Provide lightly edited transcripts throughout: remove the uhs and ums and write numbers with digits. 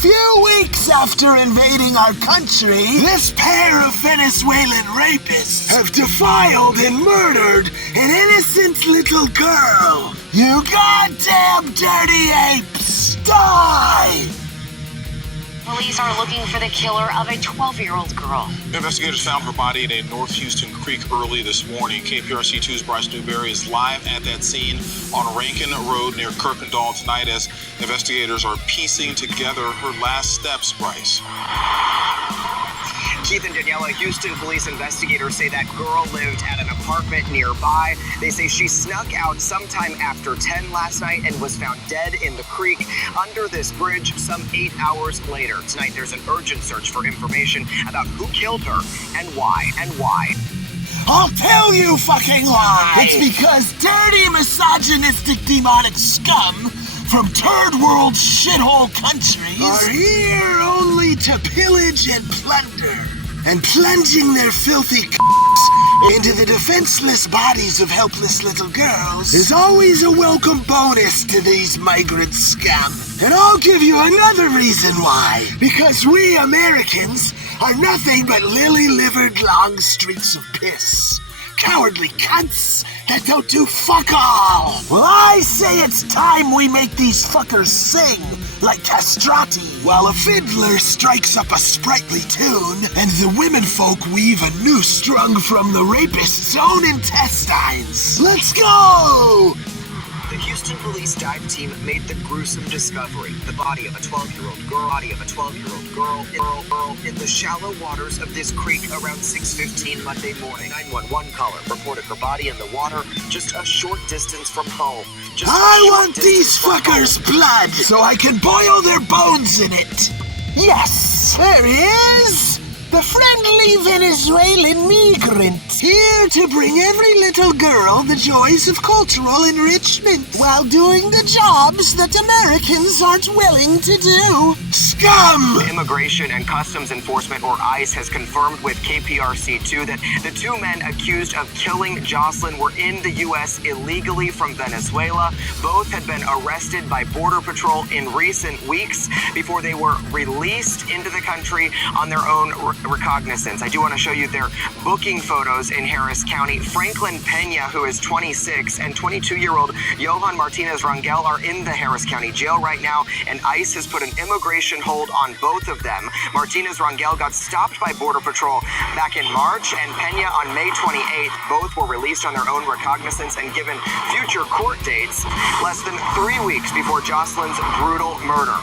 few weeks after invading our country, this pair of Venezuelan rapists have defiled and murdered an innocent little girl. You goddamn dirty apes! Die! Police are looking for the killer of a 12-year-old girl. Investigators found her body in a North Houston creek early this morning. KPRC2's Bryce Newberry is live at that scene on Rankin Road near Kirkendall tonight as investigators are piecing together her last steps, Bryce. Keith and Daniela, Houston police investigators say that girl lived at an apartment nearby. They say she snuck out sometime after 10 last night and was found dead in the creek under this bridge some 8 hours later. Tonight, there's an urgent search for information about who killed her and why. I'll tell you fucking why! It's because dirty, misogynistic, demonic scum from third world shithole countries are here only to pillage and plunder. And plunging their filthy into the defenseless bodies of helpless little girls is always a welcome bonus to these migrant scum. And I'll give you another reason why. Because we Americans are nothing but lily-livered long streaks of piss. Cowardly cunts that don't do fuck all. Well, I say it's time we make these fuckers sing like castrati, while a fiddler strikes up a sprightly tune, and the women folk weave a noose strung from the rapist's own intestines. Let's go! The Houston police dive team made the gruesome discovery. The body of a 12-year-old girl in the shallow waters of this creek around 6:15 Monday morning. 911 caller reported her body in the water just a short distance from home. I want these fuckers' blood so I can boil their bones in it. Yes, there he is. The friendly Venezuelan migrant, here to bring every little girl the joys of cultural enrichment while doing the jobs that Americans aren't willing to do. Scum! Immigration and Customs Enforcement, or ICE, has confirmed with KPRC2 that the two men accused of killing Jocelyn were in the U.S. illegally from Venezuela. Both had been arrested by Border Patrol in recent weeks before they were released into the country on their own recognizance. I do want to show you their booking photos in Harris County. Franklin Pena, who is 26, and 22-year-old Johan Martinez Rangel are in the Harris County jail right now, and ICE has put an immigration hold on both of them. Martinez Rangel got stopped by Border Patrol back in March, and Pena on May 28th. Both were released on their own recognizance and given future court dates less than 3 weeks before Jocelyn's brutal murder.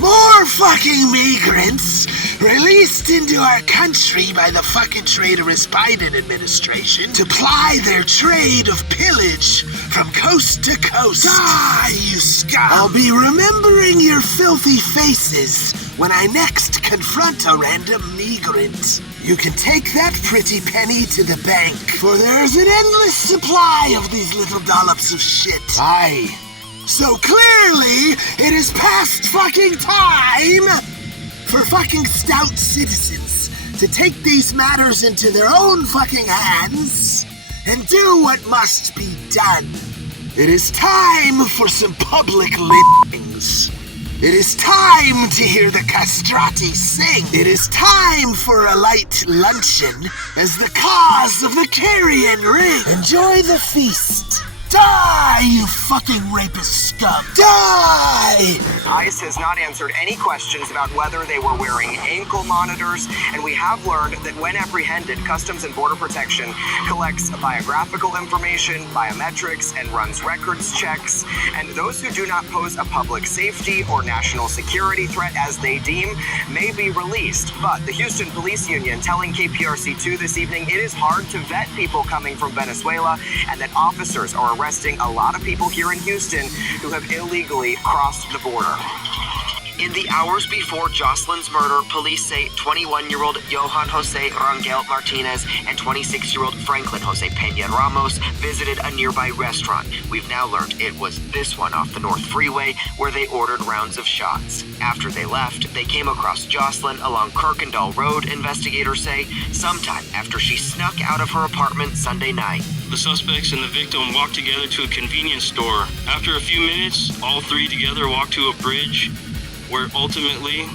More fucking migrants released into our country by the fucking traitorous Biden administration to ply their trade of pillage from coast to coast. Die, you scum! I'll be remembering your filthy faces when I next confront a random migrant. You can take that pretty penny to the bank, for there's an endless supply of these little dollops of shit. Aye. So clearly, it is past fucking time for fucking stout citizens to take these matters into their own fucking hands and do what must be done. It is time for some public lickings. It is time to hear the castrati sing. It is time for a light luncheon as the cause of the carrion ring. Enjoy the feast. Die, you fucking rapist scum! Die! ICE has not answered any questions about whether they were wearing ankle monitors, and we have learned that when apprehended, Customs and Border Protection collects biographical information, biometrics, and runs records checks, and those who do not pose a public safety or national security threat as they deem may be released. But the Houston Police Union telling KPRC2 this evening it is hard to vet people coming from Venezuela, and that officers are arresting a lot of people here in Houston who have illegally crossed the border. In the hours before Jocelyn's murder, police say 21-year-old Johan Jose Rangel Martinez and 26-year-old Franklin Jose Pena Ramos visited a nearby restaurant. We've now learned it was this one off the North Freeway where they ordered rounds of shots. After they left, they came across Jocelyn along Kirkendall Road, investigators say, sometime after she snuck out of her apartment Sunday night. The suspects and the victim walked together to a convenience store. After a few minutes, all three together walked to a bridge. where ultimately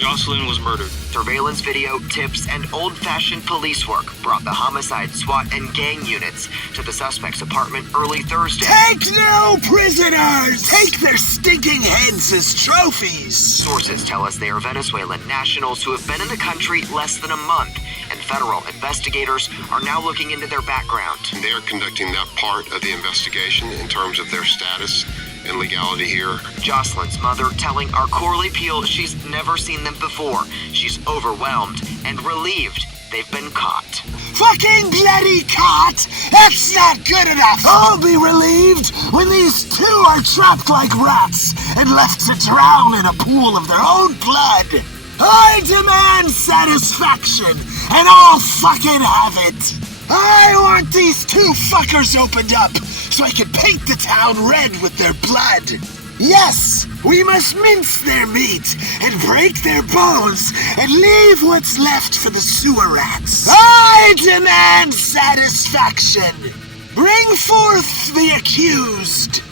Jocelyn was murdered. Surveillance video, tips, and old-fashioned police work brought the homicide, SWAT, and gang units to the suspect's apartment early Thursday. Take no prisoners! Take their stinking heads as trophies! Sources tell us they are Venezuelan nationals who have been in the country less than a month, and federal investigators are now looking into their background. They are conducting that part of the investigation in terms of their status and legality here. Jocelyn's mother telling our Corley Peel she's never seen them before. She's overwhelmed and relieved they've been caught. Fucking bloody caught! That's not good enough! I'll be relieved when these two are trapped like rats and left to drown in a pool of their own blood. I demand satisfaction, and I'll fucking have it. I want these two fuckers opened up so I can paint the town red with their blood. Yes, we must mince their meat and break their bones and leave what's left for the sewer rats. I demand satisfaction. Bring forth the accused.